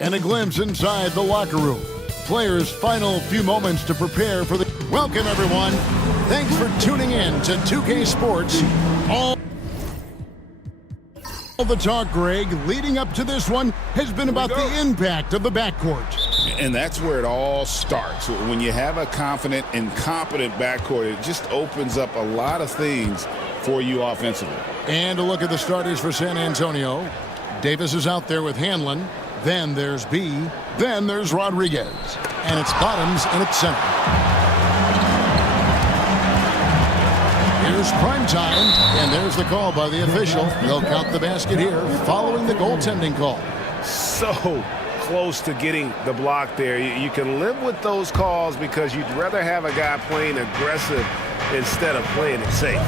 And a glimpse inside the locker room. Players' final few moments to prepare for the... Welcome, everyone. Thanks for tuning in to 2K Sports. All the talk, Greg, leading up to this one has been about the impact of the backcourt. And that's where it all starts. When you have a confident and competent backcourt, it just opens up a lot of things for you offensively. And a look at the starters for San Antonio. Davis is out there with Hanlon. Then there's B. Then there's Rodriguez. And it's Bottoms in its center. Here's prime time. And there's the call by the official. They'll count the basket here following the goaltending call. So close to getting the block there. You can live with those calls because you'd rather have a guy playing aggressive instead of playing it safe.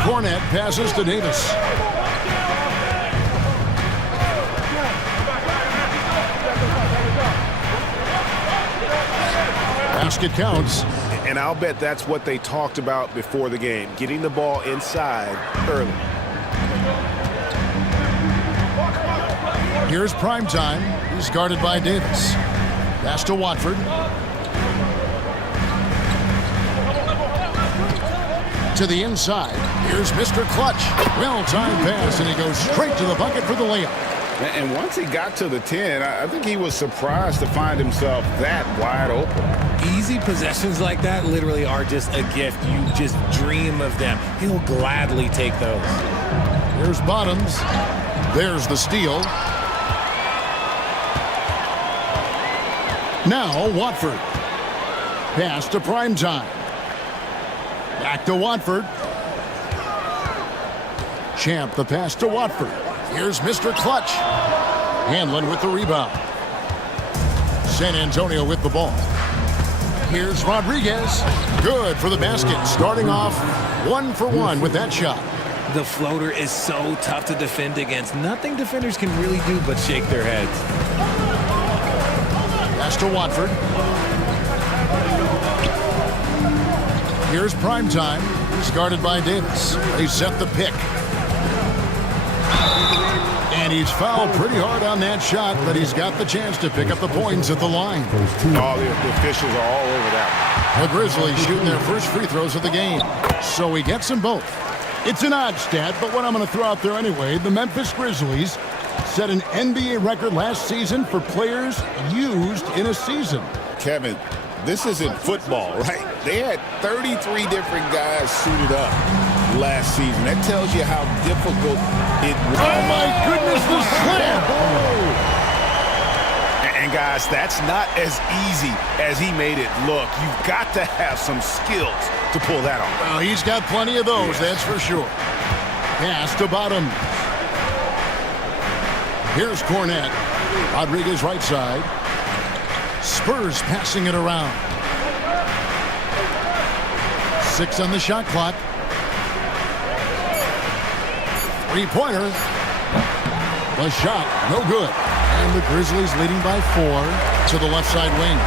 Cornette passes to Davis. Basket counts. And I'll bet that's what they talked about before the game, getting the ball inside early. Here's prime time. He's guarded by Davis. Pass to Watford. To the inside. Here's Mr. Clutch. Well-timed pass, and he goes straight to the bucket for the layup. And once he got to the 10, I think he was surprised to find himself that wide open. Easy possessions like that literally are just a gift. You just dream of them. He'll gladly take those. Here's Bottoms. There's the steal. Now Watford. Pass to primetime. Back to Watford. Champ the pass to Watford. Here's Mr. Clutch. Hanlon with the rebound. San Antonio with the ball. Here's Rodriguez. Good for the basket. Starting off 1 for 1 with that shot. The floater is so tough to defend against. Nothing defenders can really do but shake their heads. Pass to Watford. Here's primetime. He's guarded by Davis. They set the pick. And he's fouled pretty hard on that shot, but he's got the chance to pick up the points at the line. All the officials are all over that. The Grizzlies shooting their first free throws of the game. So he gets them both. It's an odd stat, but what I'm going to throw out there anyway, the Memphis Grizzlies set an NBA record last season for players used in a season. Kevin, this isn't football, right? They had 33 different guys suited up last season. That tells you how difficult it was. Oh, my goodness, the slam! And guys, that's not as easy as he made it look. You've got to have some skills to pull that off. Well, he's got plenty of those, that's for sure. Pass to Bottom. Here's Cornette. Rodriguez right side. Spurs passing it around. 6 on the shot clock. Three-pointer. The shot, no good. And the Grizzlies leading by 4 to the left side wing.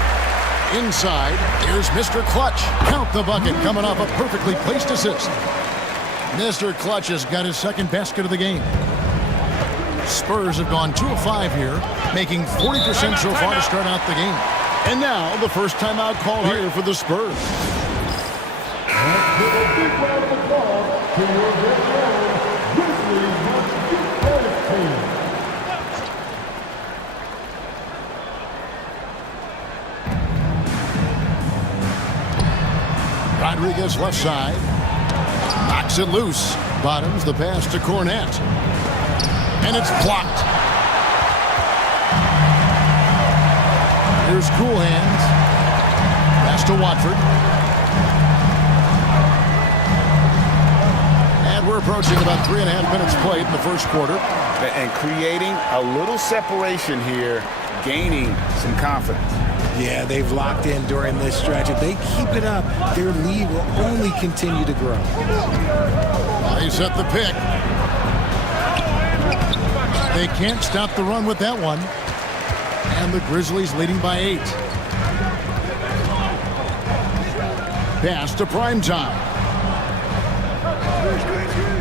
Inside, here's Mr. Clutch. Count the bucket coming off a perfectly placed assist. Mr. Clutch has got his second basket of the game. Spurs have gone 2 of 5 here, making 40% so far to start out the game. And now the first timeout call here for the Spurs. Rodriguez left side. Knocks it loose. Bottoms the pass to Cornette. And it's blocked. Here's Cool Hands. Pass to Watford. And we're approaching about 3.5 minutes played in the first quarter. And creating a little separation here, gaining some confidence. Yeah, they've locked in during this stretch. If they keep it up, their lead will only continue to grow. They set the pick. They can't stop the run with that one. And the Grizzlies leading by 8. Pass to primetime.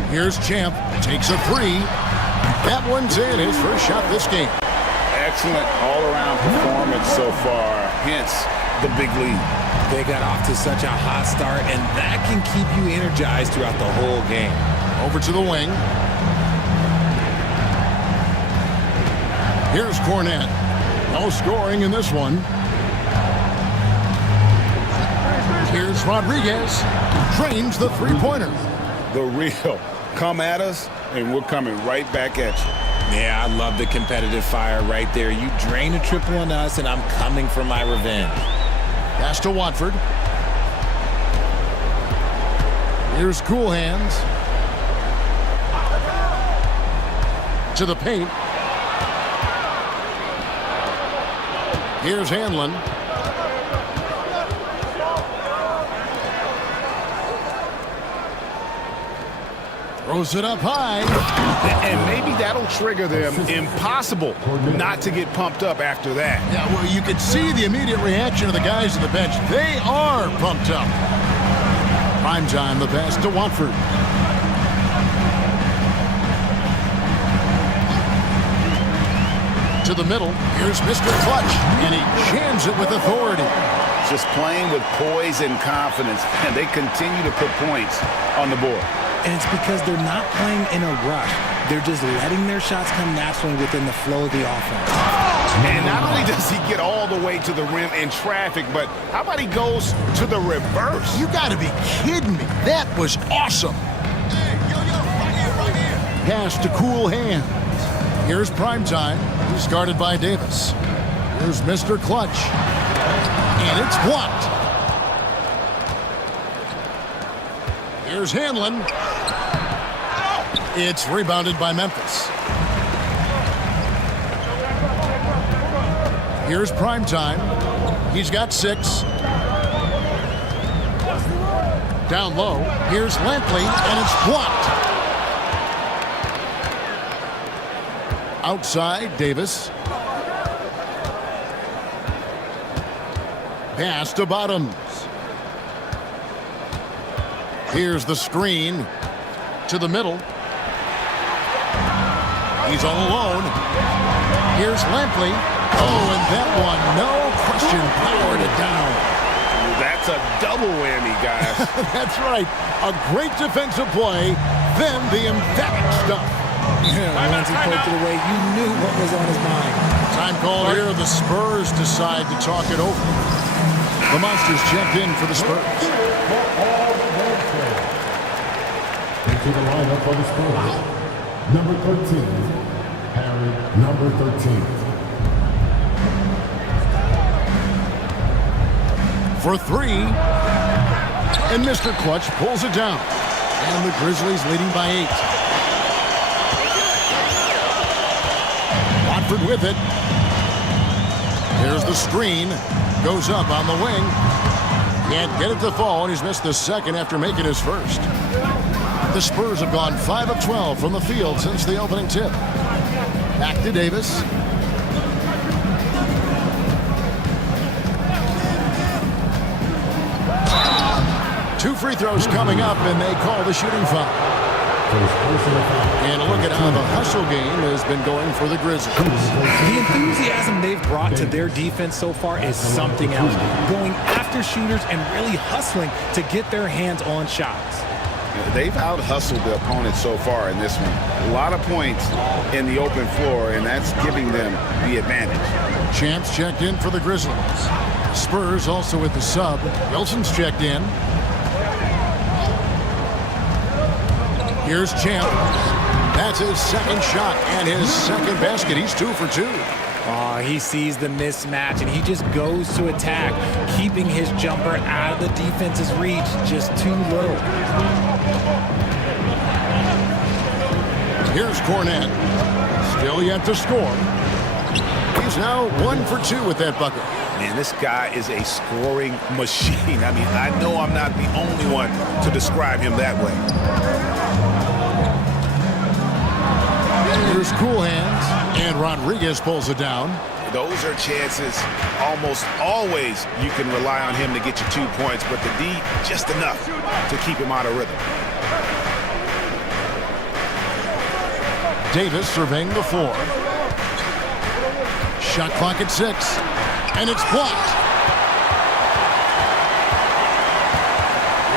Here's Champ. Takes a 3. That one's in, his first shot this game. Excellent all-around performance so far, hence the big lead. They got off to such a hot start, and that can keep you energized throughout the whole game. Over to the wing. Here's Cornette. No scoring in this one. Here's Rodriguez. Drains the three-pointer. The real. Come at us, and we're coming right back at you. Yeah, I love the competitive fire right there. You drain a triple on us, and I'm coming for my revenge. Pass to Watford. Here's Cool Hands. To the paint. Here's Hanlon. Throws it up high. And maybe that'll trigger them. Impossible not to get pumped up after that. Yeah, well, you could see the immediate reaction of the guys on the bench. They are pumped up. Prime time, the pass to Watford. To the middle, here's Mr. Clutch, and he jams it with authority. Just playing with poise and confidence, and they continue to put points on the board. And it's because they're not playing in a rush. They're just letting their shots come naturally within the flow of the offense. And not only does he get all the way to the rim in traffic, but how about he goes to the reverse? You got to be kidding me. That was awesome. Pass to Cool Hands. Here's Prime Time. He's guarded by Davis. Here's Mr. Clutch. And it's blocked. Here's Hanlon. It's rebounded by Memphis. Here's Prime Time. He's got 6. Down low. Here's Lampley, and it's blocked. Outside, Davis. Pass to Bottoms. Here's the screen to the middle. He's all alone. Here's Lampley. Oh, and that one, no question, powered it down. That's a double whammy, guys. That's right. A great defensive play, then the emphatic stuff. Yeah, once he poked it away, you knew what was on his mind. Time call here. The Spurs decide to talk it over. The Monsters checked in for the Spurs. Into the lineup for the Spurs. Number 13, Harry, number 13. For 3. And Mr. Clutch pulls it down. And the Grizzlies leading by 8. Watford with it. Here's the screen. Goes up on the wing. Can't get it to fall, and he's missed the second after making his first. The Spurs have gone 5 of 12 from the field since the opening tip. Back to Davis. Two free throws coming up, and they call the shooting foul. And look at how the hustle game has been going for the Grizzlies. The enthusiasm they've brought to their defense so far is something else. Going after shooters and really hustling to get their hands on shots. They've out-hustled the opponent so far in this one. A lot of points in the open floor, and that's giving them the advantage. Champs checked in for the Grizzlies. Spurs also with the sub. Wilson's checked in. Here's Champ. That's his second shot and his second basket. He's 2 for 2. He sees the mismatch, and he just goes to attack, keeping his jumper out of the defense's reach just too low. Here's Cornette. Still yet to score. He's now 1 for 2 with that bucket. Man, this guy is a scoring machine. I mean, I know I'm not the only one to describe him that way. Here's Cool Hands, and Rodriguez pulls it down. Those are chances almost always you can rely on him to get you 2 points, but the D, just enough to keep him out of rhythm. Davis surveying the floor. Shot clock at 6. And it's blocked.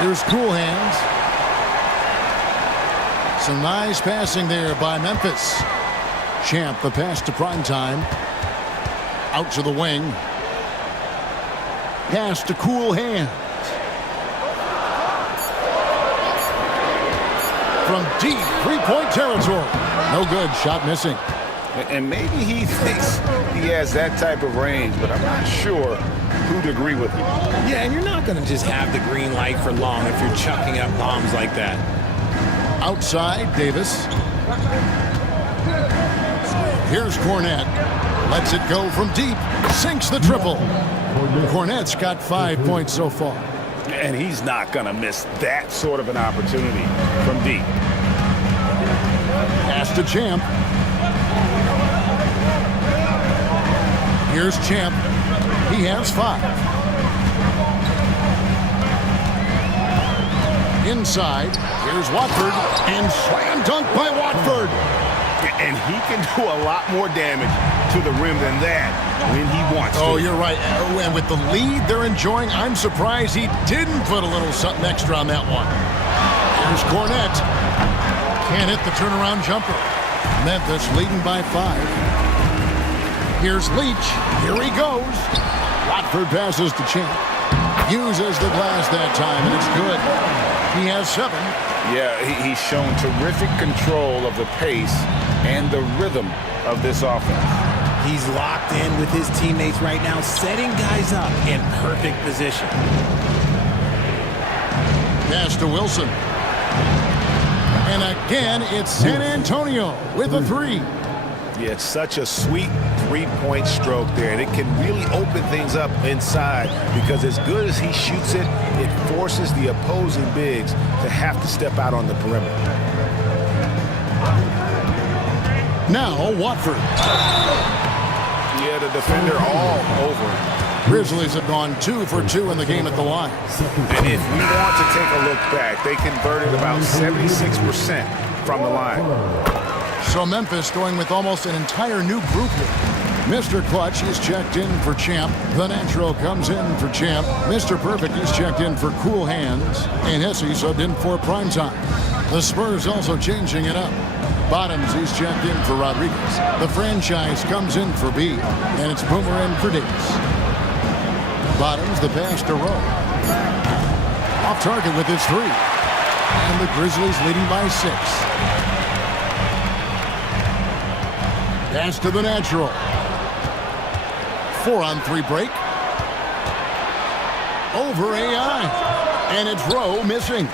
Here's Cool Hands. Some nice passing there by Memphis. Champ, the pass to Primetime. Out to the wing. Pass to Cool Hands. From deep three-point territory. No good. Shot missing. And maybe he thinks he has that type of range, but I'm not sure who'd agree with him. Yeah, and you're not going to just have the green light for long if you're chucking up bombs like that. Outside, Davis. Here's Cornette. Lets it go from deep. Sinks the triple. Cornette's got 5 points so far. And he's not going to miss that sort of an opportunity from deep. Pass to Champ. Here's Champ. He has 5. Inside, here's Watford. And slam dunk by Watford. And he can do a lot more damage to the rim than that when he wants to. Oh, you're right. And with the lead they're enjoying, I'm surprised he didn't put a little something extra on that one. Here's Cornette. Can't hit the turnaround jumper. Memphis leading by 5. Here's Leach. Here he goes. Watford passes to Champ. Uses the glass that time, and it's good. He has 7. Yeah, he's shown terrific control of the pace and the rhythm of this offense. He's locked in with his teammates right now, setting guys up in perfect position. Pass to Wilson. And again, it's San Antonio with a 3. Yeah, it's such a sweet three-point stroke there, and it can really open things up inside because as good as he shoots it, it forces the opposing bigs to have to step out on the perimeter. Now Watford. Yeah, the defender all over. Grizzlies have gone 2 for 2 in the game at the line. And if we want to take a look back, they converted about 76% from the line. So Memphis going with almost an entire new group here. Mr. Clutch is checked in for Champ. The Natural comes in for Champ. Mr. Perfect is checked in for Cool Hands. And Hesse subbed in for Primetime. The Spurs also changing it up. Bottoms is checked in for Rodriguez. The Franchise comes in for B. And it's Boomer in for Davis. Bottoms, the pass to Rowe. Off target with his 3. And the Grizzlies leading by 6. Pass to the Natural. 4-on-3 break. Over AI. And it's Rowe missing.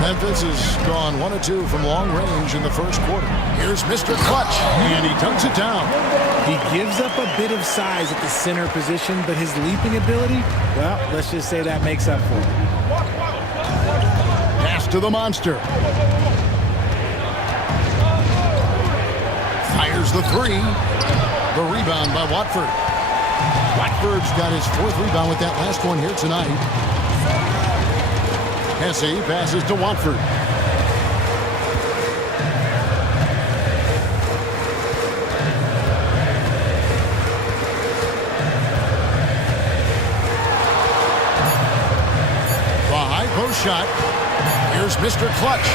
Memphis has gone 1 of 2 from long range in the first quarter. Here's Mr. Clutch, and he dunks it down. He gives up a bit of size at the center position, but his leaping ability, well, let's just say that makes up for it. Pass to the Monster. Fires the 3. The rebound by Watford. Watford's got his 4th rebound with that last one here tonight. Hesse passes to Watford. The high post shot. Here's Mr. Clutch.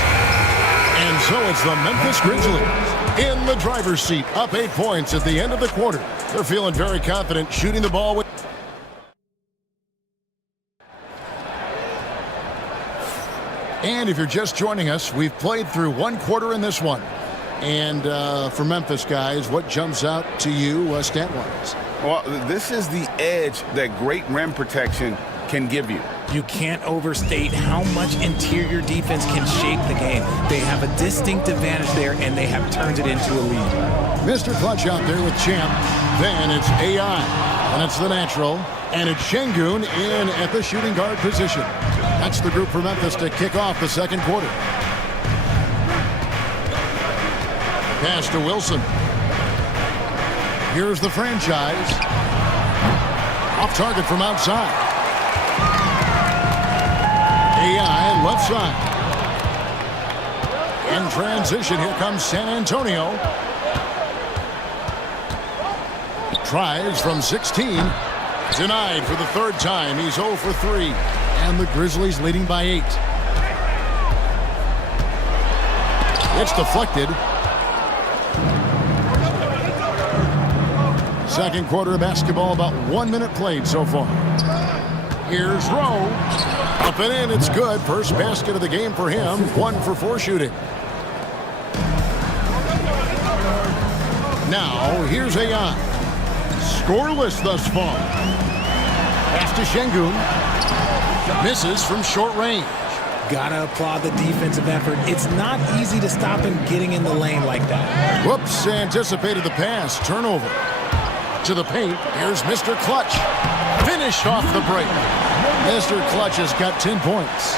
And so it's the Memphis Grizzlies in the driver's seat, up 8 points at the end of the quarter. They're feeling very confident shooting the ball with. And if you're just joining us, we've played through 1 quarter in this one. And for Memphis guys, what jumps out to you stat-wise? Well, this is the edge that great rim protection can give you. You can't overstate how much interior defense can shape the game. They have a distinct advantage there, and they have turned it into a lead. Mr. Clutch out there with Champ. Then it's AI, and it's the Natural, and it's Şengün in at the shooting guard position. That's the group for Memphis to kick off the second quarter. Pass to Wilson. Here's the Franchise. Off target from outside. AI left side. And In transition, here comes San Antonio. Tries from 16. Denied for the third time. He's 0 for 3. And the Grizzlies leading by 8. It's deflected. Second quarter of basketball, about 1 minute played so far. Here's Rowe. Up and in, it's good. First basket of the game for him. 1 for 4 shooting. Now, here's Ayan. Scoreless thus far. Pass to Şengün. Misses from short range. Gotta applaud the defensive effort. It's not easy to stop him getting in the lane like that. Whoops, anticipated the pass. Turnover. To the paint, here's Mr. Clutch. Finished off the break. Mr. Clutch has got 10 points.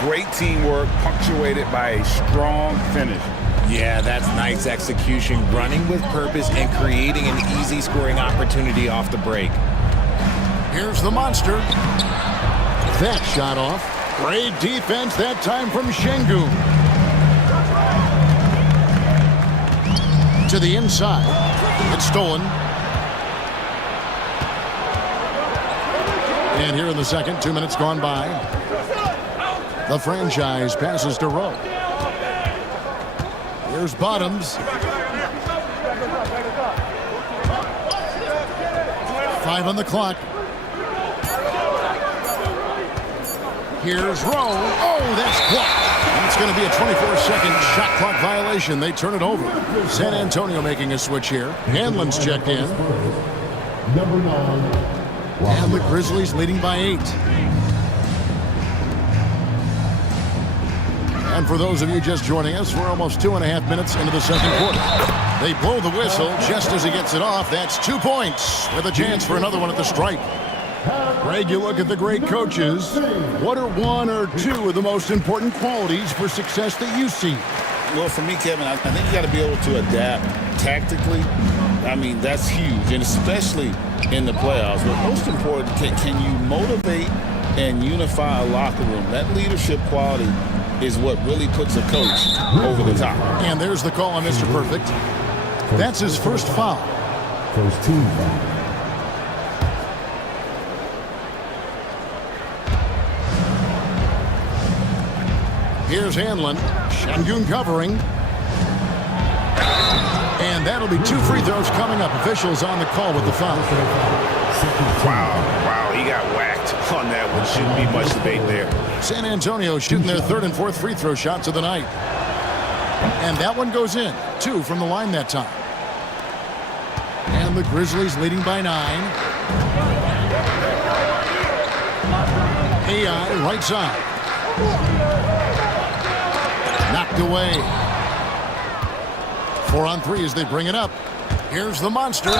Great teamwork, punctuated by a strong finish. Yeah, that's nice execution, running with purpose and creating an easy scoring opportunity off the break. Here's the monster. That shot off. Great defense that time from Şengün. To the inside. It's stolen. And here in the second, 2 minutes gone by. The franchise passes to Rowe. Here's Bottoms. 5 on the clock. Here's Rowe. Oh, that's blocked. And it's going to be a 24-second shot clock violation. They turn it over. San Antonio making a switch here. Hanlon's checked in. Number 9. And the Grizzlies leading by 8. And for those of you just joining us, we're almost 2.5 minutes into the second quarter. They blow the whistle just as he gets it off. That's 2 points with a chance for another one at the stripe. Greg, you look at the great coaches. What are 1 or 2 of the most important qualities for success that you see? Well, for me, Kevin, I think you got to be able to adapt tactically. I mean, that's huge, and especially in the playoffs. But most important, can you motivate and unify a locker room? That leadership quality is what really puts a coach over the top. And there's the call on Mr. Perfect. That's his first foul. First team foul. Here's Hanlon. Şengün covering. And that'll be 2 free throws coming up. Officials on the call with the foul. Wow, he got whacked on that one. Shouldn't be much debate there. San Antonio shooting their 3rd and 4th free throw shots of the night. And that one goes in. 2 from the line that time. And the Grizzlies leading by 9. AI right side. Knocked away. 4 on 3 as they bring it up. Here's the monster.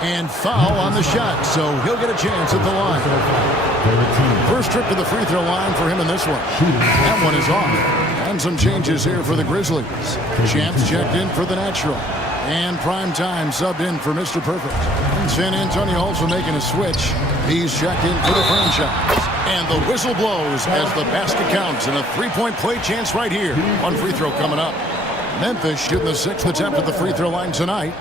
And foul on the shot, so he'll get a chance at the line. First trip to the free throw line for him in this one. That one is off. And some changes here for the Grizzlies. Champs checked in for the natural. And Prime Time subbed in for Mr. Perfect. And San Antonio also making a switch. He's checked in for the franchise. And the whistle blows as the basket counts. And a 3-point play chance right here. 1 free throw coming up. Memphis shooting the 6th attempt at the free throw line tonight.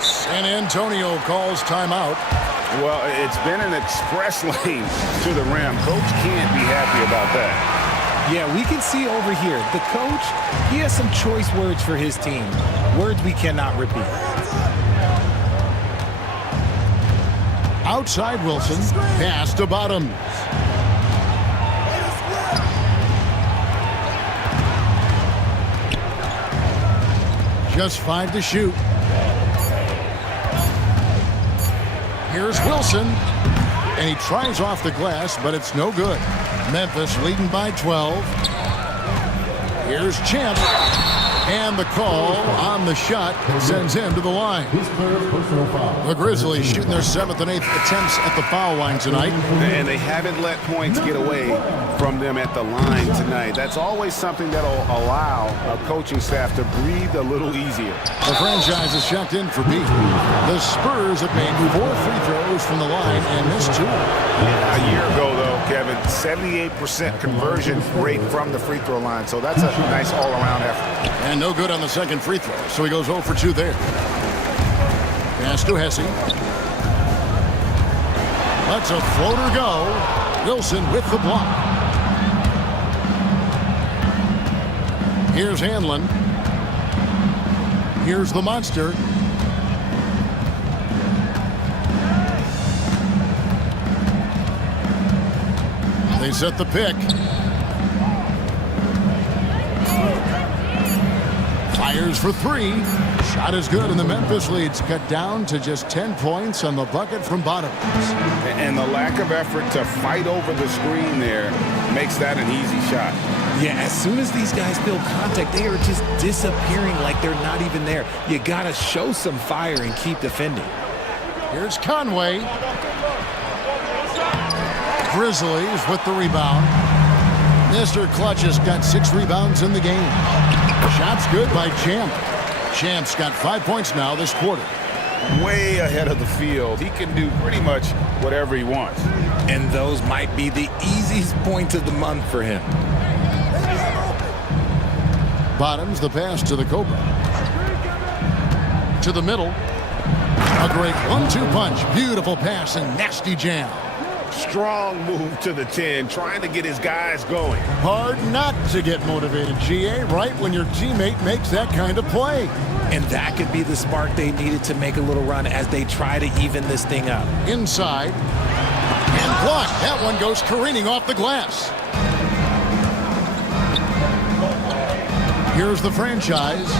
San Antonio calls timeout. Well, it's been an express lane to the rim. Coach can't be happy about that. Yeah, we can see over here, the coach, he has some choice words for his team. Words we cannot repeat. Outside Wilson, pass to Bottoms. Just 5 to shoot. Here's Wilson. And he tries off the glass, but it's no good. Memphis leading by 12. Here's Champ. And the call on the shot sends him to the line. The Grizzlies shooting their 7th and 8th attempts at the foul line tonight. And they haven't let points get away from them at the line tonight. That's always something that'll allow a coaching staff to breathe a little easier. The franchise is checked in for B. The Spurs have made 4 free throws from the line and missed 2. A year ago, though, Kevin, 78% conversion rate from the free throw line. So that's a nice all-around effort. And no good on the second free throw, so he goes 0 for 2 there. Pass to Hesse. Lets a floater go. Wilson with the block. Here's Hanlon. Here's the monster. They set the pick. Fires for 3. Shot is good, and the Memphis lead's cut down to just 10 points on the bucket from Bottoms. And the lack of effort to fight over the screen there makes that an easy shot. Yeah, as soon as these guys feel contact, they are just disappearing like they're not even there. You got to show some fire and keep defending. Here's Conway. Grizzlies with the rebound. Mr. Clutch has got 6 rebounds in the game. Shot's good by Champ. Champ's got 5 points now this quarter. Way ahead of the field. He can do pretty much whatever he wants. And those might be the easiest points of the month for him. Bottoms the pass to the Cobra. To the middle. A great 1-2 punch. Beautiful pass and nasty jam. Strong move to the 10, trying to get his guys going. Hard not to get motivated, GA, right when your teammate makes that kind of play. And that could be the spark they needed to make a little run as they try to even this thing up. Inside. And blocked. That one goes careening off the glass. Here's the franchise.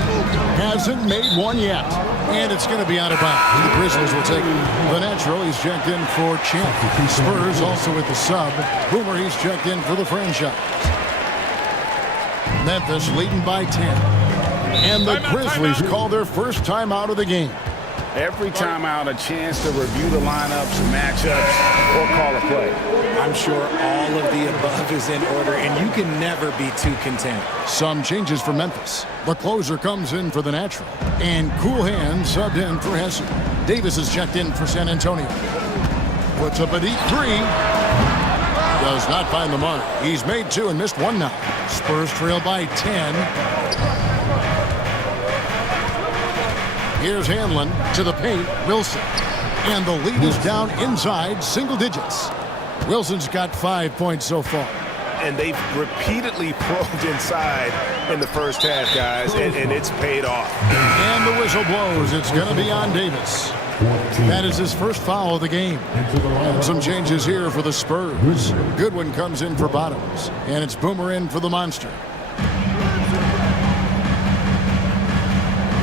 Hasn't made one yet. And it's going to be out of bounds. The Grizzlies will take the natural. He's checked in for Champ. Spurs also with the sub. Boomer, he's checked in for the franchise. Memphis leading by 10. And the Grizzlies call their first time out of the game. Every time out, a chance to review the lineups, matchups, or call a play. I'm sure all of the above is in order, and you can never be too content. Some changes for Memphis. The closer comes in for the natural. And Cool Hand subbed in for Hesse. Davis is checked in for San Antonio. Puts up a deep 3. Does not find the mark. He's made 2 and missed 1 now. Spurs trail by 10. Here's Hanlon to the paint. Wilson. And the lead is down inside single digits. Wilson's got 5 points so far. And they've repeatedly probed inside in the first half, guys, and it's paid off. And the whistle blows. It's going to be on Davis. That is his first foul of the game. And some changes here for the Spurs. Goodwin comes in for Bottoms. And it's Boomer in for the Monster.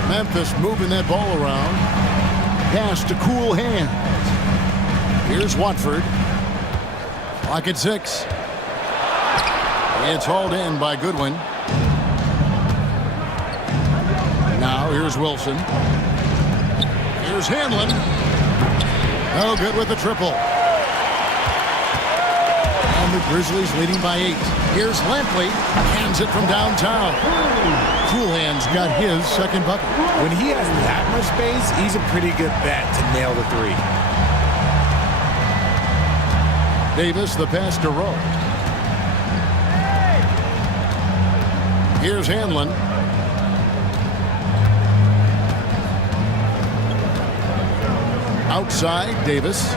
Memphis moving that ball around. Pass to Cool Hand. Here's Watford. Clock at 6. It's hauled in by Goodwin. Now here's Wilson. Here's Hanlon. No good with the triple. And the Grizzlies leading by 8. Here's Lampley. Hands it from downtown. Cool Hand's got his second bucket. When he has that much space, he's a pretty good bet to nail the 3. Davis, the pass to Rowe. Here's Hanlon. Outside, Davis.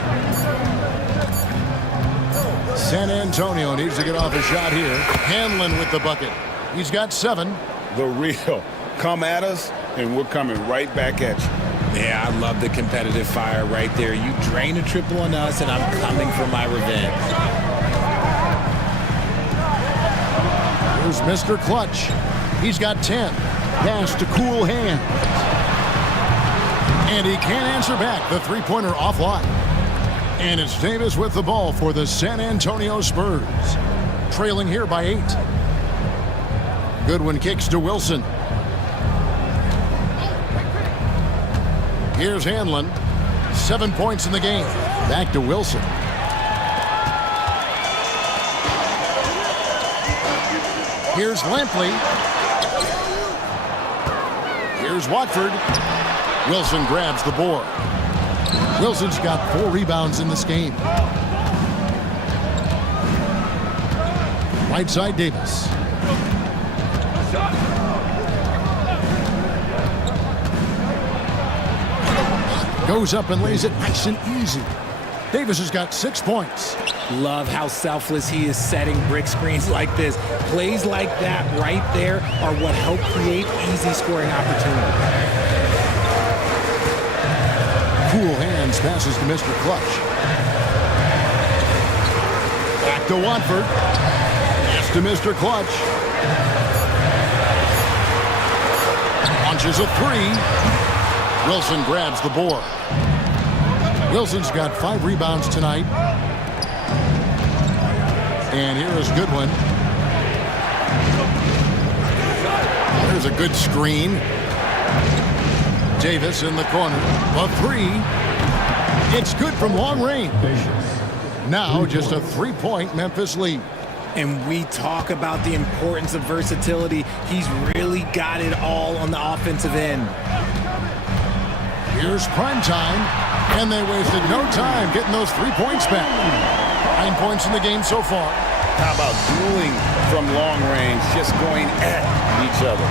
San Antonio needs to get off a shot here. Hanlon with the bucket. He's got 7. The real. Come at us, and we're coming right back at you. Yeah, I love the competitive fire right there. You drain a triple on us, and I'm coming for my revenge. Here's Mr. Clutch. He's got 10. Pass to Cool Hand. And he can't answer back. The three-pointer offline. And it's Davis with the ball for the San Antonio Spurs. Trailing here by 8. Goodwin kicks to Wilson. Here's Hanlon. 7 points in the game. Back to Wilson. Here's Lampley. Here's Watford. Wilson grabs the board. Wilson's got 4 rebounds in this game. Right side, Davis. Goes up and lays it nice and easy. Davis has got 6 points. Love how selfless he is setting brick screens like this. Plays like that right there are what help create easy scoring opportunities. Cool hands passes to Mr. Clutch. Back to Watford. Pass to Mr. Clutch. Launches a three. Wilson grabs the board. Wilson's got 5 rebounds tonight. And here is Goodwin. There's a good screen. Davis in the corner. A three. It's good from long range. Now just a 3-point Memphis lead. And we talk about the importance of versatility. He's really got it all on the offensive end. Here's prime time, and they wasted no time getting those 3 points back. 9 points in the game so far. How about dueling from long range, just going at each other?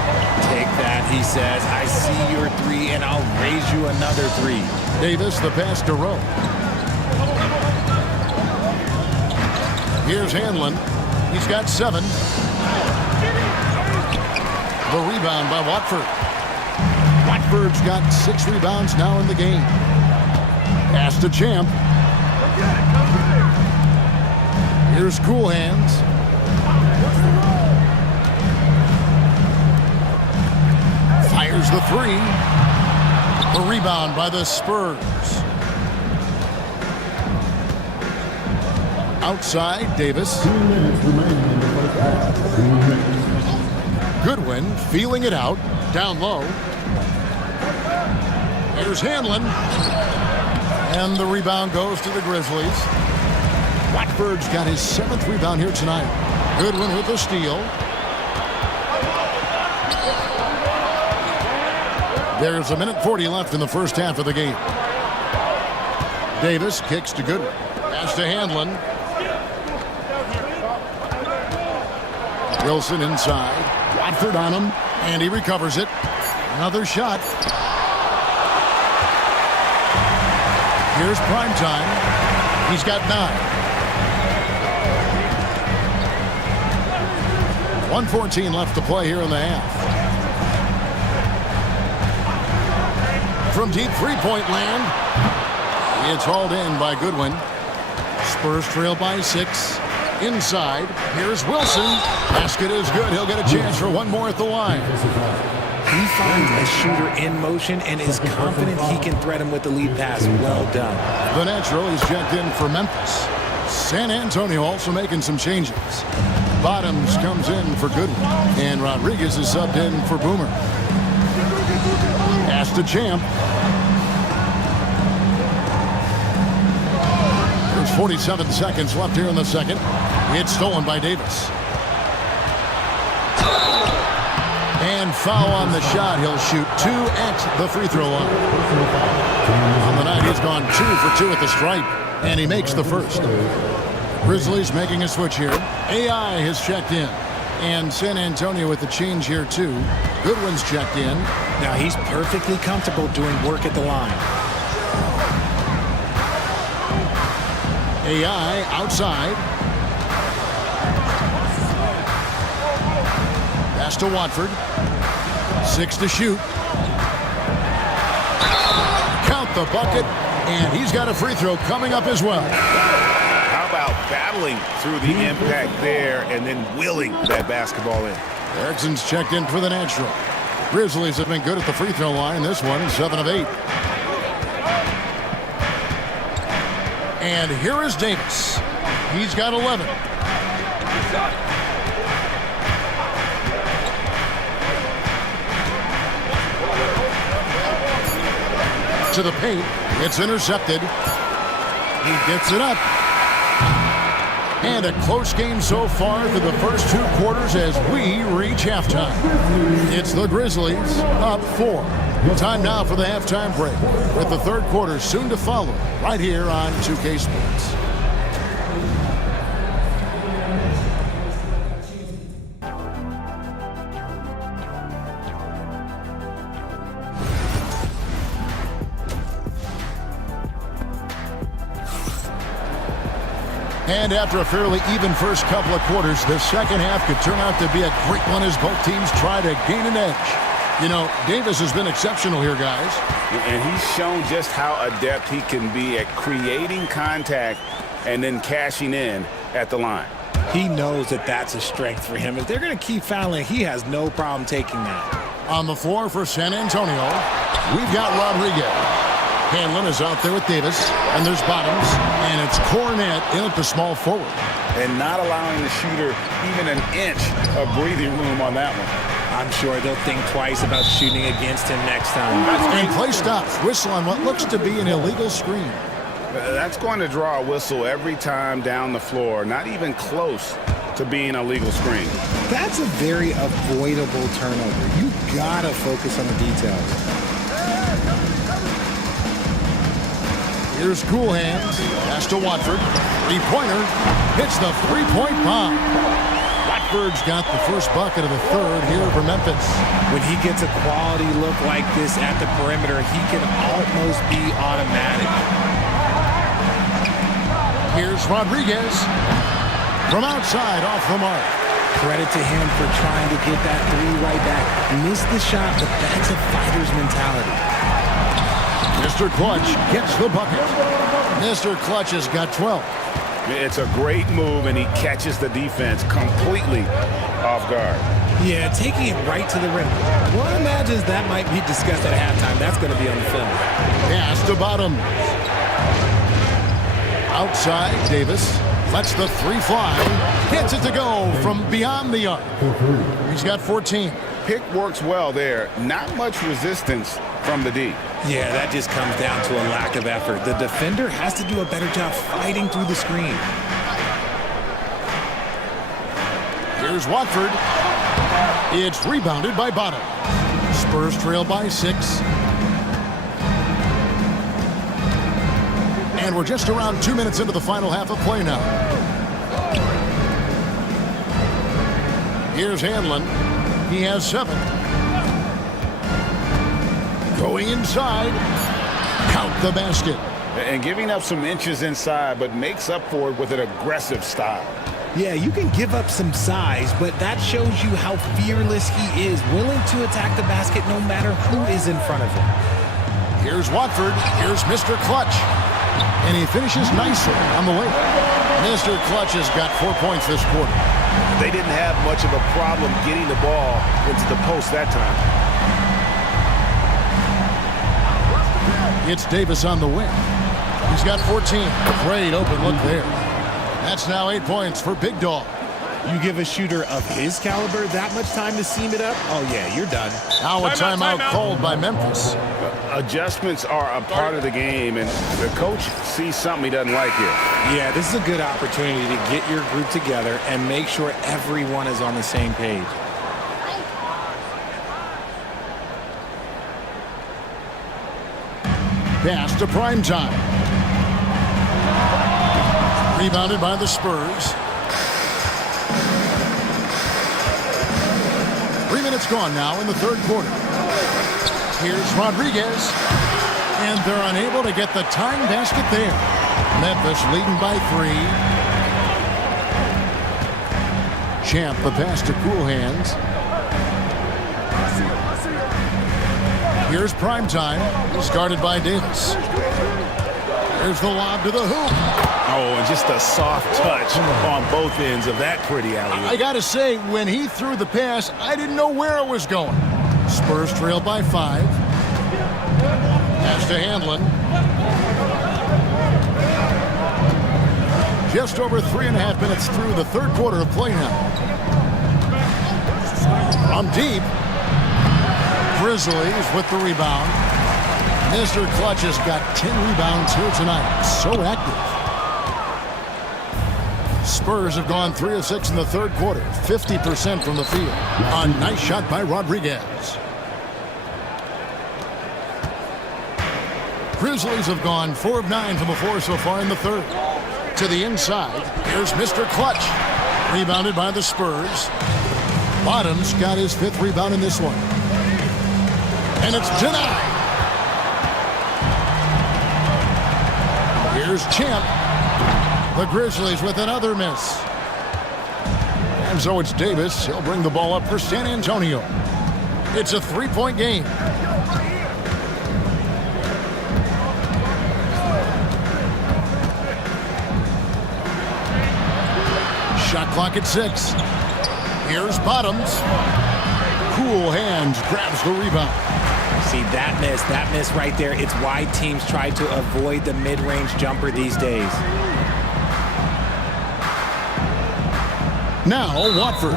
Take that, he says. I see your 3, and I'll raise you another 3. Davis, the pass to Rowe. Here's Hanlon. He's got 7. The rebound by Watford. Watford's got 6 rebounds now in the game. Pass to Champ. Here's Cool Hands. Fires the 3. The rebound by the Spurs. Outside, Davis. 2 minutes remaining in the first half. 2 minutes. Goodwin feeling it out. Down low. Here's Hanlon. And the rebound goes to the Grizzlies. Watford's got his 7th rebound here tonight. Goodwin with the steal. There's 1:40 left in the first half of the game. Davis kicks to Goodwin. Pass to Hanlon. Wilson inside. Watford on him. And he recovers it. Another shot. Here's prime time. He's got 9. 1:14 left to play here in the half. From deep three-point land, it's hauled in by Goodwin. Spurs trail by 6. Inside, here's Wilson. Basket is good. He'll get a chance for one more at the line. He finds a shooter in motion and is confident he can threat him with the lead pass. Well done. The natural is checked in for Memphis. San Antonio also making some changes. Bottoms comes in for Goodwin, and Rodriguez is subbed in for Boomer. Pass to Champ. There's 47 seconds left here in the second. It's stolen by Davis. And foul on the shot. He'll shoot 2 at the free throw line. On the night, he's gone 2 for 2 at the stripe, and he makes the first. Grizzlies making a switch here. AI has checked in. And San Antonio with the change here, too. Goodwin's checked in. Now he's perfectly comfortable doing work at the line. AI outside. Pass to Watford. 6 to shoot. Count the bucket. And he's got a free throw coming up as well. How about battling through the impact there and then willing that basketball in? Erickson's checked in for the natural. Grizzlies have been good at the free throw line. This one, 7 of 8. And here is Davis. He's got 11. To the paint. It's intercepted. He gets it up. And a close game so far for the first 2 quarters as we reach halftime. It's the Grizzlies up 4. Time now for the halftime break, with the third quarter soon to follow right here on 2K Sports. And after a fairly even first couple of quarters, the second half could turn out to be a great one as both teams try to gain an edge. You know, Davis has been exceptional here, guys. And he's shown just how adept he can be at creating contact and then cashing in at the line. He knows that that's a strength for him. If they're going to keep fouling, he has no problem taking that. On the floor for San Antonio, we've got Rodriguez. Hanlon is out there with Davis, and there's Bottoms, and it's Cornette in at the small forward. And not allowing the shooter even an inch of breathing room on that one. I'm sure they'll think twice about shooting against him next time. And play stops. Whistle on what looks to be an illegal screen. That's going to draw a whistle every time down the floor, not even close to being a legal screen. That's a very avoidable turnover. You gotta focus on the details. Here's Cool Hands. Pass to Watford. Three-pointer. Hits the three-point bomb. Watford's got the first bucket of the third here for Memphis. When he gets a quality look like this at the perimeter, he can almost be automatic. Here's Rodriguez. From outside, off the mark. Credit to him for trying to get that three right back. Missed the shot, but that's a fighter's mentality. Mr. Clutch gets the bucket. Mr. Clutch has got 12. It's a great move, and he catches the defense completely off guard. Yeah, taking it right to the rim. One imagines that might be discussed at halftime. That's going to be on the film. Pass to Bottoms. Outside, Davis lets the three fly. Gets it to go from beyond the arc. He's got 14. Pick works well there. Not much resistance from the D. Yeah, that just comes down to a lack of effort. The defender has to do a better job fighting through the screen. Here's Watford. It's rebounded by Bottom. Spurs trail by 6. And we're just around 2 minutes into the final half of play now. Here's Hanlon. He has 7. Going inside. Count the basket. And giving up some inches inside, but makes up for it with an aggressive style. Yeah, you can give up some size, but that shows you how fearless he is, willing to attack the basket no matter who is in front of him. Here's Watford. Here's Mr. Clutch. And he finishes nicely on the way. Mr. Clutch has got 4 points this quarter. They didn't have much of a problem getting the ball into the post that time. It's Davis on the wing. He's got 14. Great open look there. That's now 8 points for Big Dog. You give a shooter of his caliber that much time to seam it up, oh yeah, you're done. Now a timeout called by Memphis. Adjustments are a part of the game, and the coach sees something he doesn't like here. Yeah, this is a good opportunity to get your group together and make sure everyone is on the same page. Pass to Primetime. Rebounded by the Spurs. 3 minutes gone now in the third quarter. Here's Rodriguez. And they're unable to get the tying basket there. Memphis leading by 3. Champ the pass to Cool Hands. Here's Primetime. He's guarded by Davis. There's the lob to the hoop. Oh, and just a soft touch on both ends of that pretty alley-oop. I got to say, when he threw the pass, I didn't know where it was going. Spurs trail by 5. Pass to Hanlon. Just over 3.5 minutes through the third quarter of play now. From deep. Grizzlies with the rebound. Mr. Clutch has got 10 rebounds here tonight. So active. Spurs have gone 3 of 6 in the third quarter. 50% from the field. A nice shot by Rodriguez. Grizzlies have gone 4 of 9 from the floor so far in the third. To the inside. Here's Mr. Clutch. Rebounded by the Spurs. Bottoms got his 5th rebound in this one. And it's denied. Here's Champ. The Grizzlies with another miss. And so it's Davis. He'll bring the ball up for San Antonio. It's a three-point game. Shot clock at 6. Here's Bottoms. Cool hands, grabs the rebound. See, that miss right there, it's why teams try to avoid the mid-range jumper these days. Now, Watford.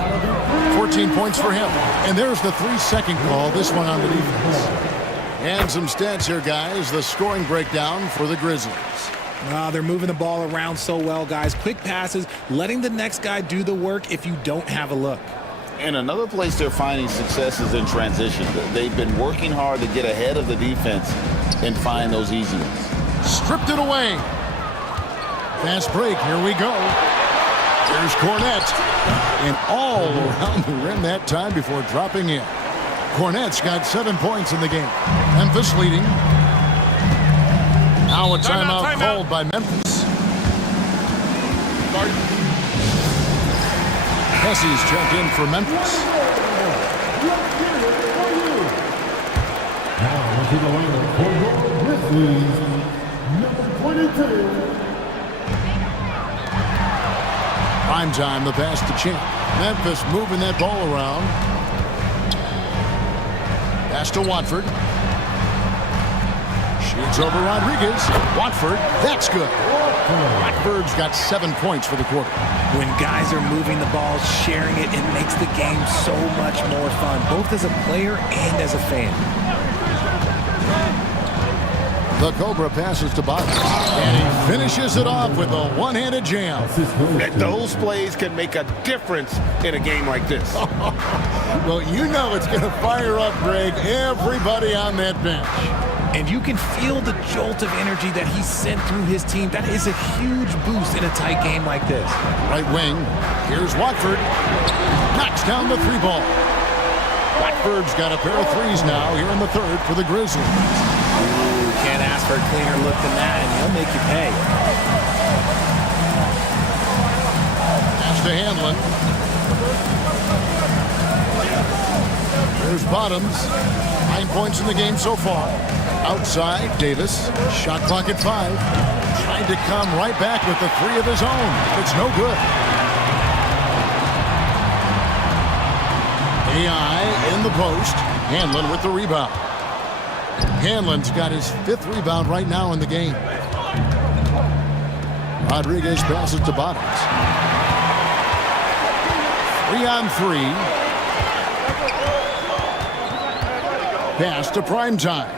14 points for him. And there's the 3-second call, this one on the defense. And some stats here, guys. The scoring breakdown for the Grizzlies. They're moving the ball around so well, guys. Quick passes, letting the next guy do the work if you don't have a look. And another place they're finding success is in transition. They've been working hard to get ahead of the defense and find those easy ones. Stripped it away. Fast break. Here we go. Here's Cornette. And all around the rim that time before dropping in. Cornette's got 7 points in the game. Memphis leading. Now a timeout called by Memphis. Hesse's checked in for Memphis. Now into the lineup for your Grizzlies, number 22. Prime time, the pass to Champ. Memphis moving that ball around. Pass to Watford. Shoots over Rodriguez. Watford, that's good. Watford's got 7 points for the quarter. When guys are moving the ball, sharing it, it makes the game so much more fun, both as a player and as a fan. The Cobra passes to Bottoms, and he finishes it off with a one-handed jam. Those plays can make a difference in a game like this. Well, you know it's going to fire up, Greg, everybody on that bench. And you can feel the jolt of energy that he sent through his team. That is a huge boost in a tight game like this. Right wing, here's Watford. Knocks down the 3-ball. Watford's got a pair of threes now here in the third for the Grizzlies. Ooh, can't ask for a cleaner look than that, and he'll make you pay. Pass to Hanlon. There's Bottoms. 9 points in the game so far. Outside, Davis. Shot clock at 5. Trying to come right back with the 3 of his own. It's no good. AI in the post. Hanlon with the rebound. Hanlon's got his 5th rebound right now in the game. Rodriguez passes to Bottoms. 3-on-3. Pass to Prime Time.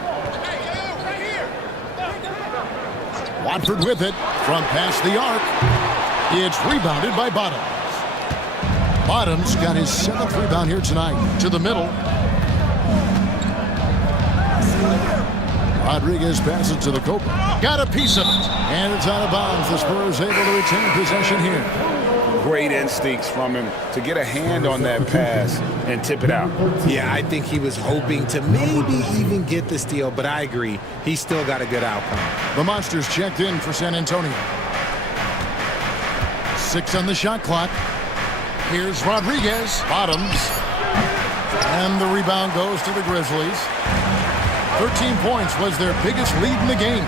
Watford with it from past the arc. It's rebounded by Bottoms. Bottoms got his 7th rebound here tonight. To the middle. Rodriguez passes to the Cobra. Got a piece of it. And it's out of bounds. The Spurs able to retain possession here. Great instincts from him to get a hand on that pass and tip it out. Yeah, I think he was hoping to maybe even get the steal, but I agree. He still got a good outcome. The Monsters checked in for San Antonio. 6 on the shot clock. Here's Rodriguez. Bottoms. And the rebound goes to the Grizzlies. 13 points was their biggest lead in the game.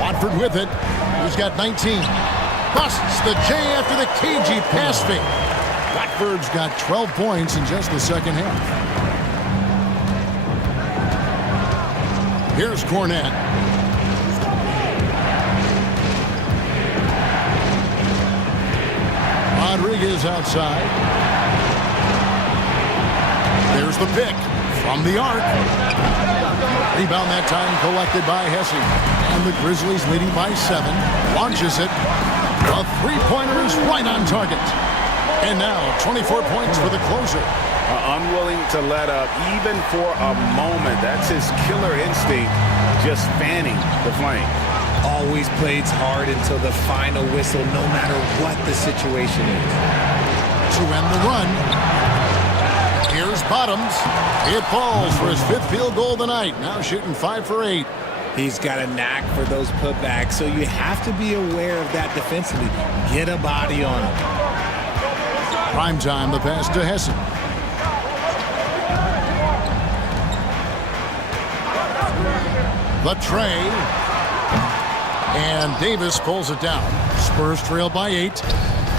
Watford with it. He's got 19. Busts the J after the cagey pass fake. Watford's got 12 points in just the second half. Here's Cornette. Rodriguez outside. There's the pick from the arc. Rebound that time collected by Hesse. And the Grizzlies leading by 7. Launches it. The 3-pointer is right on target. And now 24 points for the closer. Unwilling to let up even for a moment. That's his killer instinct, just fanning the flame. Always plays hard until the final whistle, no matter what the situation is. To end the run. Here's Bottoms. It falls for his 5th field goal of the night. Now shooting 5 for 8. He's got a knack for those putbacks, so you have to be aware of that defensively. Get a body on him. Prime time, the pass to Hessen. The tray. And Davis pulls it down. Spurs trail by 8.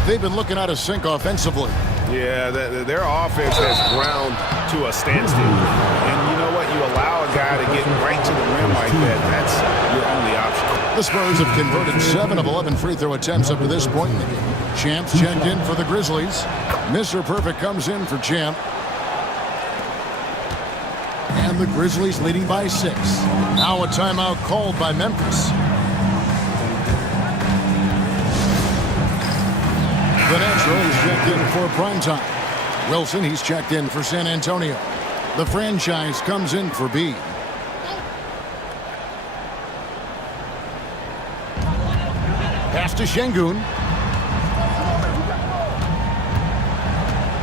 They've been looking out of sync offensively. Yeah, their offense has ground to a standstill. And you know what? You allow a guy to get right to the rim like that, that's your only option. The Spurs have converted 7 of 11 free throw attempts up to this point in the game. Champ's checked in for the Grizzlies. Mr. Perfect comes in for Champ. And the Grizzlies leading by 6. Now a timeout called by Memphis. The Natural is checked in for primetime. Wilson, he's checked in for San Antonio. The franchise comes in for B. Pass to Şengün.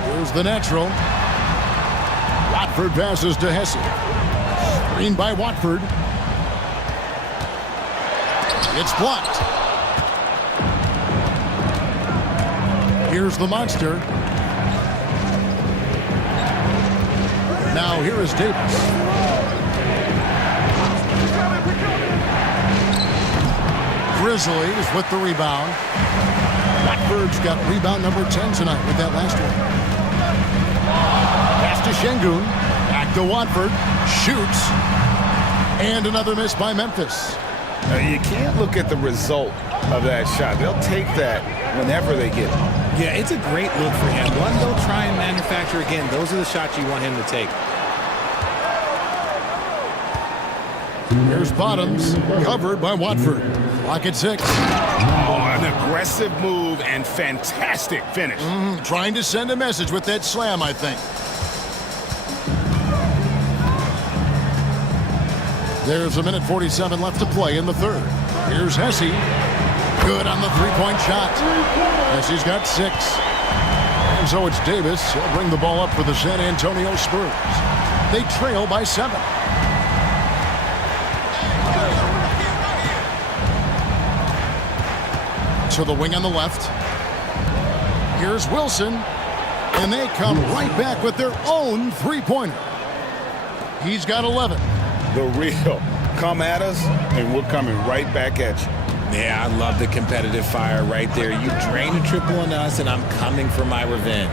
Here's the Natural. Watford passes to Hesse. Screen by Watford. It's blocked. Here's the Monster. Now here is Davis. Grizzlies with the rebound. Watford's got rebound number 10 tonight with that last one. Pass to Şengün. Back to Watford. Shoots. And another miss by Memphis. You can't look at the result of that shot. They'll take that whenever they get it. Yeah, it's a great look for him. One, they'll try and manufacture again. Those are the shots you want him to take. Here's Bottoms, covered by Watford. Lock at 6. Oh, an aggressive move and fantastic finish. Trying to send a message with that slam, I think. There's a minute 47 left to play in the third. Here's Hesse. Good on the three-point shot. Hesse's got 6. And so it's Davis. He'll bring the ball up for the San Antonio Spurs. They trail by 7. To the wing on the left. Here's Wilson. And they come right back with their own three-pointer. He's got 11. The real. Come at us, and we're coming right back at you. Yeah, I love the competitive fire right there. You drain a triple on us, and I'm coming for my revenge.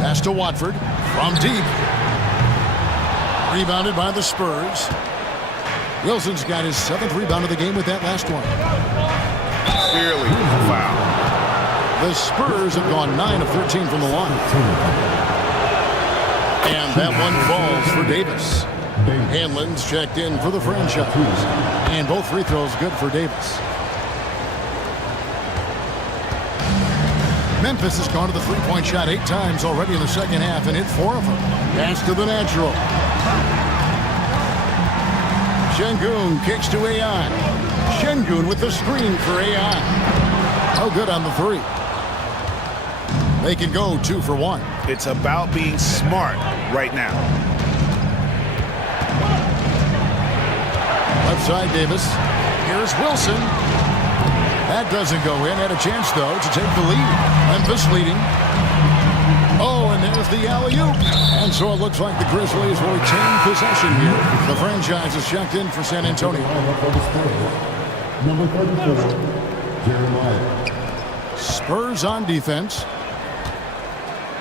Pass to Watford from deep. Rebounded by the Spurs. Wilson's got his 7th rebound of the game with that last one. Clearly foul. The Spurs have gone 9 of 13 from the line. And that one falls for Davis. Hanlon's checked in for the franchise. And both free throws good for Davis. Memphis has gone to the three-point shot 8 times already in the second half and hit 4 of them. Pass to the Natural. Şengün kicks to AI. Şengün with the screen for AI. Oh, good on the 3. They can go 2 for 1. It's about being smart right now. Left side, Davis. Here's Wilson. That doesn't go in. Had a chance, though, to take the lead. Memphis leading. Oh, and there's the alley-oop. And so it looks like the Grizzlies will retain possession here. The franchise is checked in for San Antonio. Number 34, Jeremiah. Spurs on defense.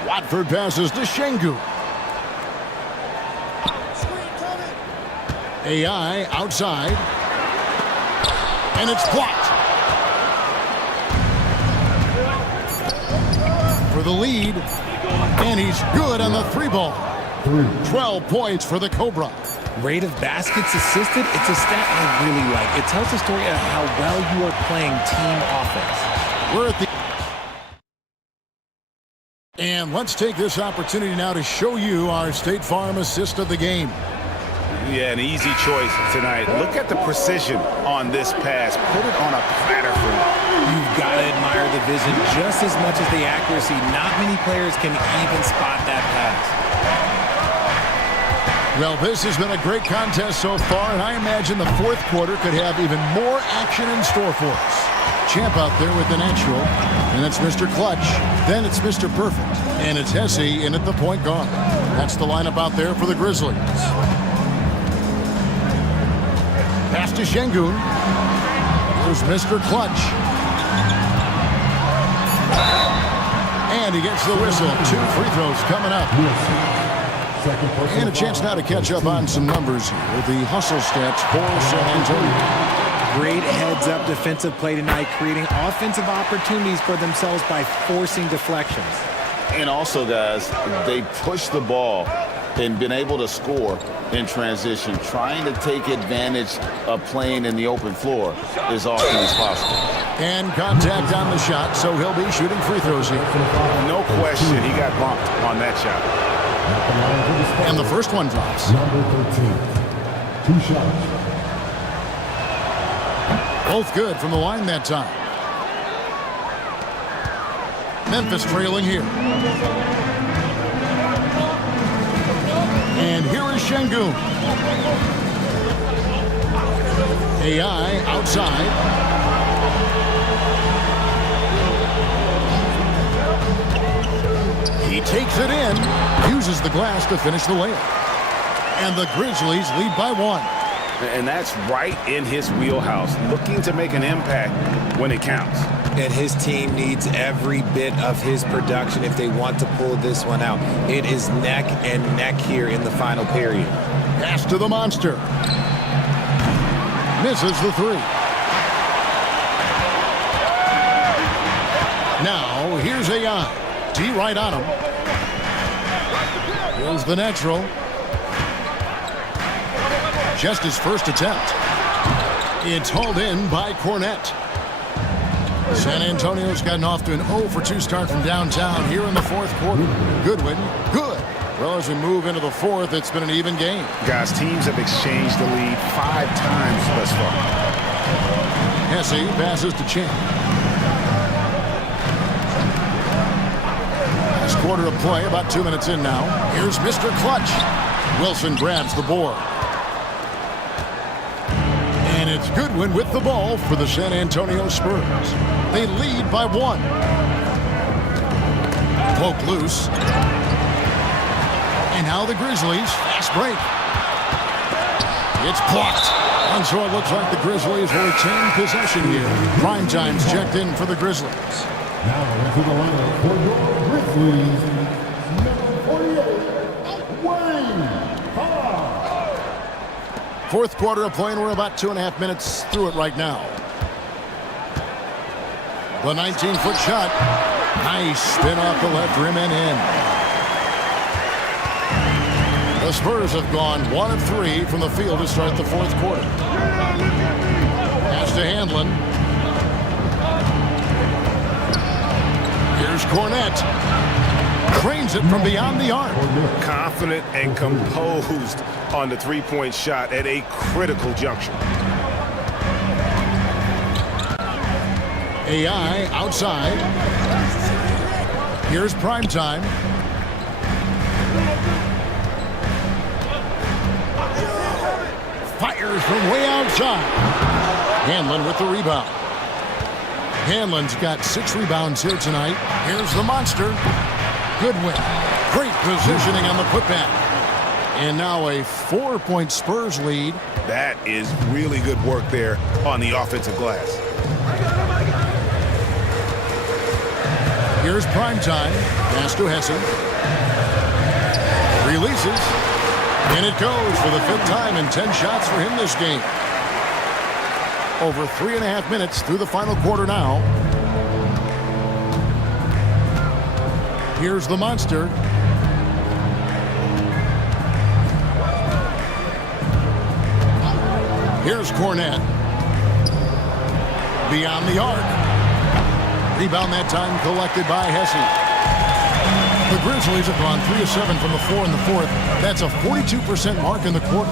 Watford passes to Şengün. AI outside. And it's blocked. For the lead. And he's good on the 3-ball. 12 points for the Cobra. Rate of baskets assisted, it's a stat I really like. It tells the story of how well you are playing team offense. We're at the... And let's take this opportunity now to show you our State Farm assist of the game. Yeah, an easy choice tonight. Look at the precision on this pass. Put it on a platter for him. You've got to admire the vision just as much as the accuracy. Not many players can even spot that pass. Well, this has been a great contest so far, and I imagine the fourth quarter could have even more action in store for us. Champ out there with the natural, and it's Mr. Clutch. Then it's Mr. Perfect, and it's Hesse in at the point guard. That's the lineup out there for the Grizzlies. Pass to Şengün. Here's Mr. Clutch. And he gets the whistle. 2 free throws coming up. And a chance now to catch up on some numbers here with the hustle stats for San Antonio. Great heads-up defensive play tonight, creating offensive opportunities for themselves by forcing deflections. And also, guys, they pushed the ball and been able to score in transition, trying to take advantage of playing in the open floor as often as possible. And contact on the shot, so he'll be shooting free throws here. No question, he got bumped on that shot. And the first one drops. Number 13, 2 shots. Both good from the line that time. Memphis trailing here. And here is Şengün. AI outside. He takes it in, uses the glass to finish the layup. And the Grizzlies lead by 1. And that's right in his wheelhouse, looking to make an impact when it counts. And his team needs every bit of his production if they want to pull this one out. It is neck and neck here in the final period. Pass to the monster. Misses the 3. Now, here's AI. D right on him. Here's the natural. Just his first attempt. It's hauled in by Cornette. San Antonio's gotten off to an 0 for 2 start from downtown here in the fourth quarter. Goodwin, good. Well, as we move into the fourth, it's been an even game. Guys, teams have exchanged the lead 5 times thus far. Hesse passes to Champ. Last quarter of play, about 2 minutes in now. Here's Mr. Clutch. Wilson grabs the board. And it's Goodwin with the ball for the San Antonio Spurs. They lead by 1. Poke loose. And now the Grizzlies, fast break. It's blocked. And so it looks like the Grizzlies will retain possession here. Prime time's checked in for the Grizzlies. Now into the lineup for your Grizzlies, number 48, Wayne Hall. Fourth quarter of play, and we're about 2.5 minutes through it right now. The 19-foot shot. Nice spin off the left rim and in. The Spurs have gone 1 of 3 from the field to start the fourth quarter. Pass to Handlin. Here's Cornette. Cranes it from beyond the arc. Confident and composed on the three-point shot at a critical juncture. AI outside. Here's prime time. Fires from way outside. Handlin with the rebound. Handlin's got 6 rebounds here tonight. Here's the monster. Goodwin. Great positioning on the putback. And now a 4-point Spurs lead. That is really good work there on the offensive glass. Here's prime time. Pass to Hesse. Releases. And it goes for the 5th time and 10 shots for him this game. Over 3.5 minutes through the final quarter now. Here's the monster. Here's Cornette. Beyond the arc. Rebound that time collected by Hesse. The Grizzlies have gone 3 of 7 from the floor in the fourth. That's a 42% mark in the quarter.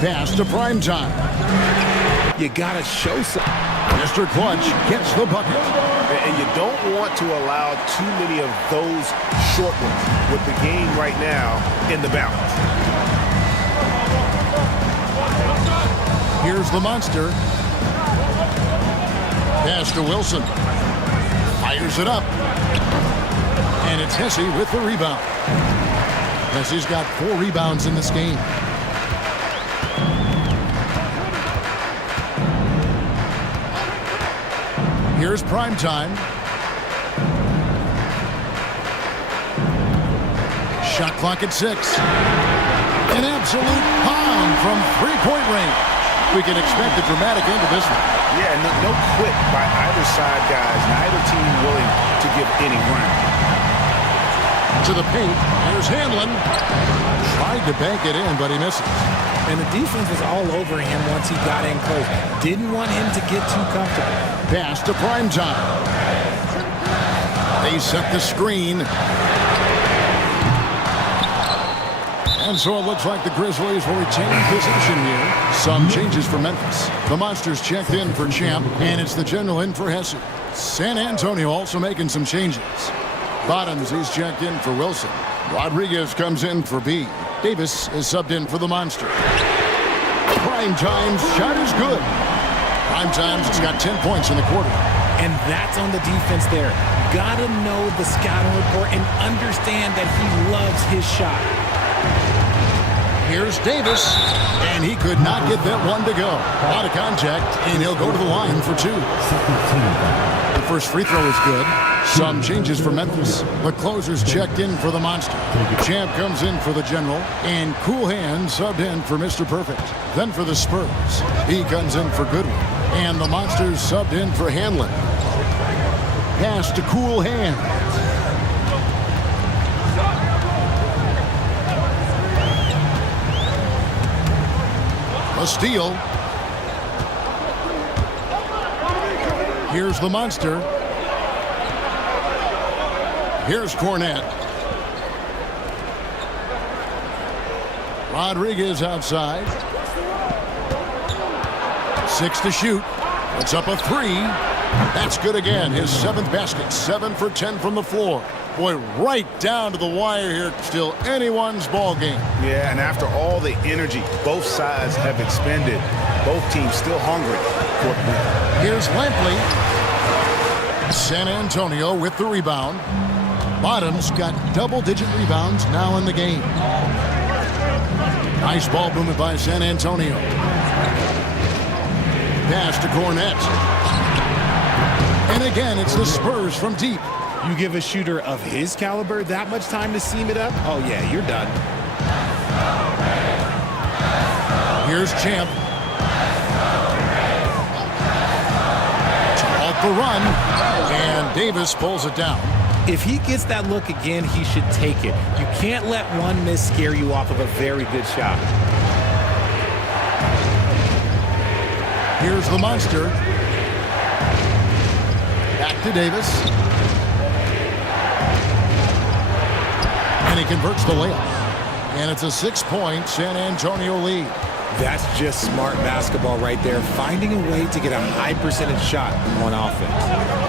Pass to prime time. You gotta show some. Mr. Clutch gets the bucket. And you don't want to allow too many of those short ones with the game right now in the balance. Here's the monster. Pass to Wilson. Fires it up. And it's Hesse with the rebound. Hesse's got 4 rebounds in this game. Here's prime time. Shot clock at 6. An absolute pound from three-point range. We can expect a dramatic end to this one. Yeah, no quit by either side, guys. Neither team willing to give any ground. To the paint. Here's Hanlon. Tried to bank it in, but he misses. And the defense was all over him once he got in close. Didn't want him to get too comfortable. Pass to prime time. They set the screen. And so it looks like the Grizzlies will retain possession here. Some changes for Memphis. The Monsters checked in for Champ, and it's the general in for Hesse. San Antonio also making some changes. Bottoms, he's checked in for Wilson. Rodriguez comes in for B. Davis is subbed in for the Monster. Prime Time's shot is good. Prime Time's has got 10 points in the quarter. And that's on the defense there. Gotta know the scouting report and understand that he loves his shot. Here's Davis, and he could not get that one to go. Out of contact, and he'll go to the line for 2. The first free throw is good. Some changes for Memphis. The closer's checked in for the Monster. Champ comes in for the General, and Cool Hand subbed in for Mr. Perfect. Then for the Spurs, he comes in for Goodwin, and the Monsters subbed in for Hanlon. Pass to Cool Hand. A steal. Here's the Monster. Here's Cornette. Rodriguez outside. 6 to shoot. It's up a 3. That's good again. His 7th basket. 7 for 10 from the floor. Boy, right down to the wire here. Still anyone's ball game. Yeah, and after all the energy both sides have expended, both teams still hungry for the win. Here's Lampley. San Antonio with the rebound. Bottoms got double-digit rebounds now in the game. Nice ball movement by San Antonio. Pass to Cornette. And again, it's the Spurs from deep. You give a shooter of his caliber that much time to seam it up? Oh, yeah, you're done. Here's Champ. Off the run. And Davis pulls it down. If he gets that look again, he should take it. You can't let one miss scare you off of a very good shot. Here's the Monster. Back to Davis. And he converts the layup. And it's a 6-point San Antonio lead. That's just smart basketball right there, finding a way to get a high percentage shot on offense.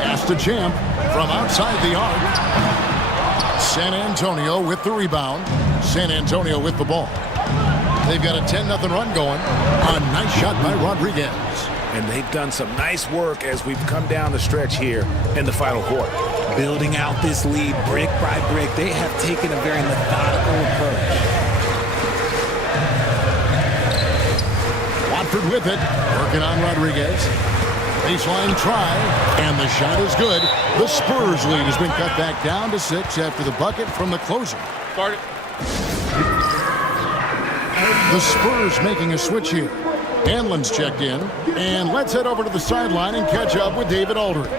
Pass to Champ from outside the arc. San Antonio with the rebound. San Antonio with the ball. They've got a 10-0 run going. A nice shot by Rodriguez. And they've done some nice work as we've come down the stretch here in the final quarter. Building out this lead brick by brick, they have taken a very methodical approach. Watford with it, working on Rodriguez. Baseline try, and the shot is good. The Spurs lead has been cut back down to 6 after the bucket from the closer. The Spurs making a switch here. Hanlon's checked in, and let's head over to the sideline and catch up with David Aldridge.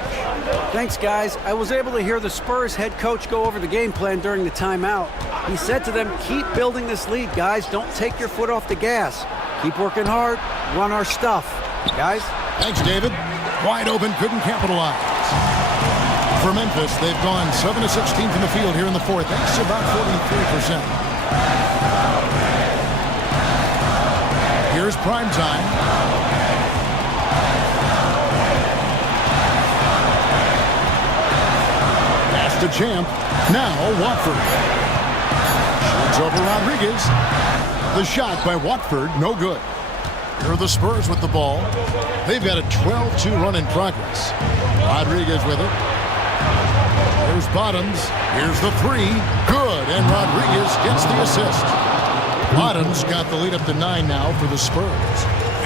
Thanks, guys. I was able to hear the Spurs head coach go over the game plan during the timeout. He said to them, keep building this lead, guys. Don't take your foot off the gas. Keep working hard. Run our stuff. Guys? Thanks, David. Wide open, couldn't capitalize. For Memphis, they've gone 7 of 16 from the field here in the fourth. That's about 43%. Here's prime time. to Champ. Now Watford. Shoots over Rodriguez. The shot by Watford, no good. Here are the Spurs with the ball. They've got a 12-2 run in progress. Rodriguez with it. Here's Bottoms. Here's the three. Good, and Rodriguez gets the assist. Bottoms got the lead up to 9 now for the Spurs.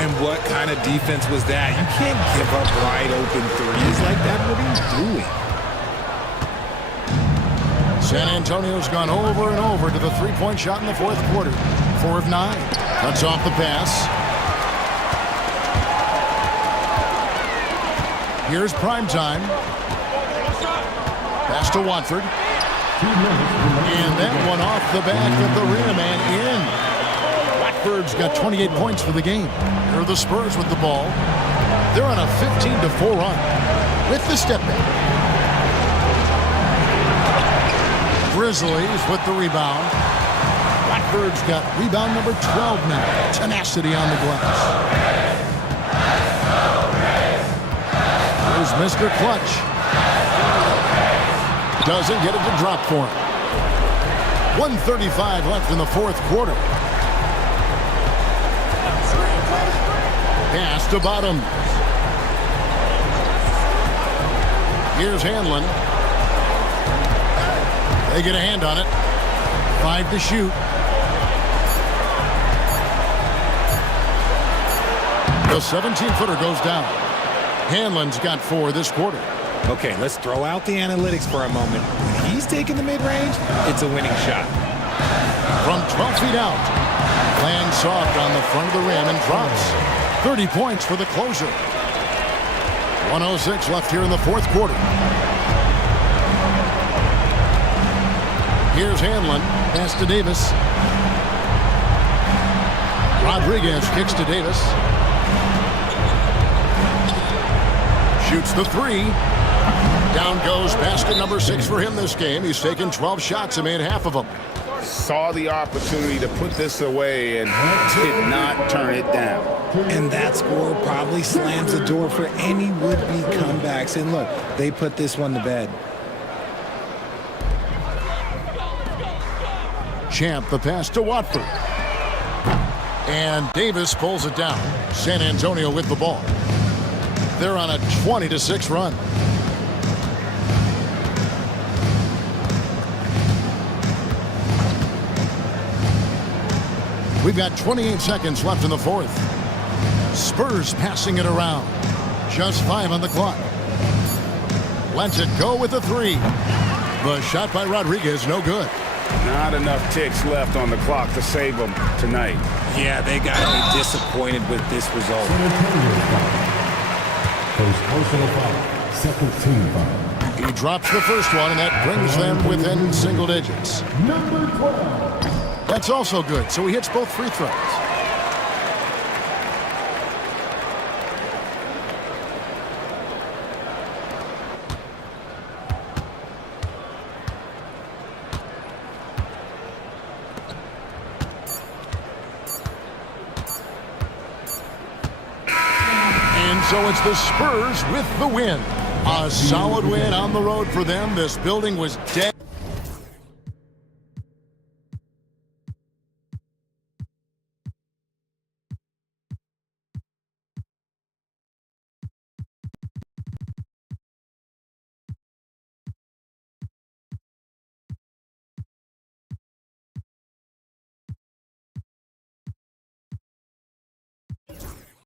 And what kind of defense was that? You can't give up wide open threes like that. What are you doing? San Antonio's gone over and over to the three-point shot in the fourth quarter. 4 of 9. Cuts off the pass. Here's prime time. Pass to Watford. And that one off the back of the rim and in. Watford's got 28 points for the game. Here are the Spurs with the ball. They're on a 15-4 run with the step back. Grizzlies with the rebound. Watford's got rebound number 12 now. Tenacity on the glass. Here's Mr. Clutch. Doesn't get it to drop for him. 1:35 left in the fourth quarter. Pass to Bottom. Here's Hanlon. They get a hand on it. 5 to shoot. The 17-footer goes down. Hanlon's got 4 this quarter. Okay, let's throw out the analytics for a moment. When he's taking the mid-range, it's a winning shot. From 12 feet out. Lands soft on the front of the rim and drops. 30 points for the closer. 1:06 left here in the fourth quarter. Here's Hanlon. Pass to Davis. Rodriguez kicks to Davis. Shoots the three. Down goes basket number 6 for him this game. He's taken 12 shots and made half of them. Saw the opportunity to put this away and did not turn it down. And that score probably slams the door for any would-be comebacks. And look, they put this one to bed. Champ, the pass to Watford. And Davis pulls it down. San Antonio with the ball. They're on a 20-6 run. We've got 28 seconds left in the fourth. Spurs passing it around. Just 5 on the clock. Lets it go with the three. The shot by Rodriguez, no good. Not enough ticks left on the clock to save them tonight. Yeah, they got to be disappointed with this result. San Antonio foul. First personal foul. Second team foul. He drops the first one, and that brings them within single digits. Number 12. That's also good, so he hits both free throws. And so it's the Spurs with the win. A solid win on the road for them. This building was dead.